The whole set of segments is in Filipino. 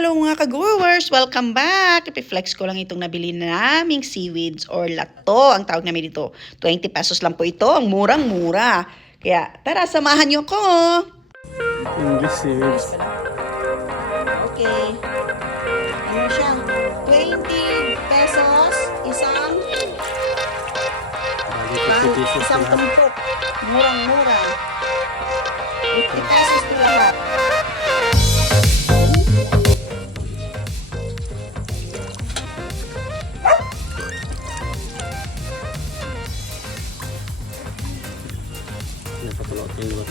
Hello mga ka-growers! Welcome back! Ipiflex ko lang itong nabili naming seaweeds or lato. Ang tawag namin dito. 20 pesos lang po ito. Ang murang-mura. Kaya tara, samahan niyo ko! English seaweeds. Okay. Ano siya? 20 pesos. Isang tumpok. Murang-mura. 50 pesos po lahat. Napatulog yung luwas.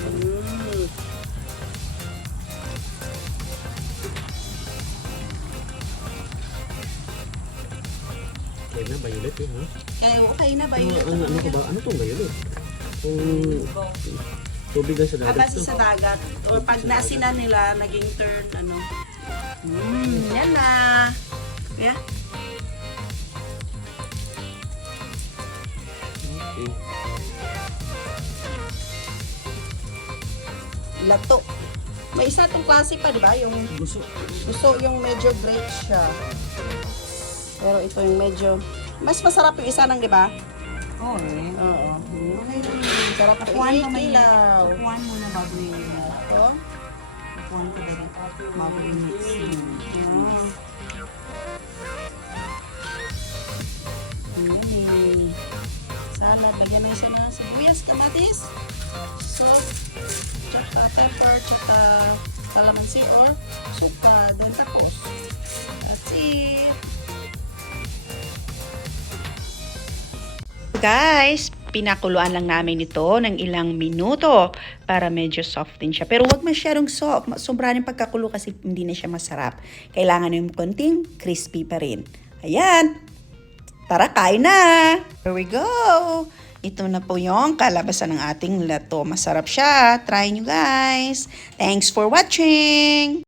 Kaya na, violet eh, ha? Kaya okay na ba yun? Ano ko ba? Ano itong violet? Tubig na sa dagat Abas to. sa dagat. O pag naasinan nila, naging turn, ano. Yan na. Yeah. Okay. Lato. May isa itong klase pa, di ba? Yung Gusto. yung medyo break siya. Pero ito yung medyo, mas masarap yung isa ng, di ba? Oo eh. Oo. Sarap ito. Tapuan mo may Ilaw. tapuan mo na bago yung Ito. tapuan ko din. Bago yung mix. Salad. Lagyan na siya ng sibuyas, kamatis, salt, tsaka pepper, tsaka calamansi or suka. Then tapos. That's it. Guys, pinakuluan lang namin ito ng ilang minuto para medyo soft din siya. Pero wag masyadong soft. Sobra ng pagkakulo kasi hindi na siya masarap. Kailangan yung konting crispy pa rin. Ayan. Tara, kain na! Here we go! Ito na po yung kalabasan ng ating lato. Masarap siya. Try nyo guys. Thanks for watching!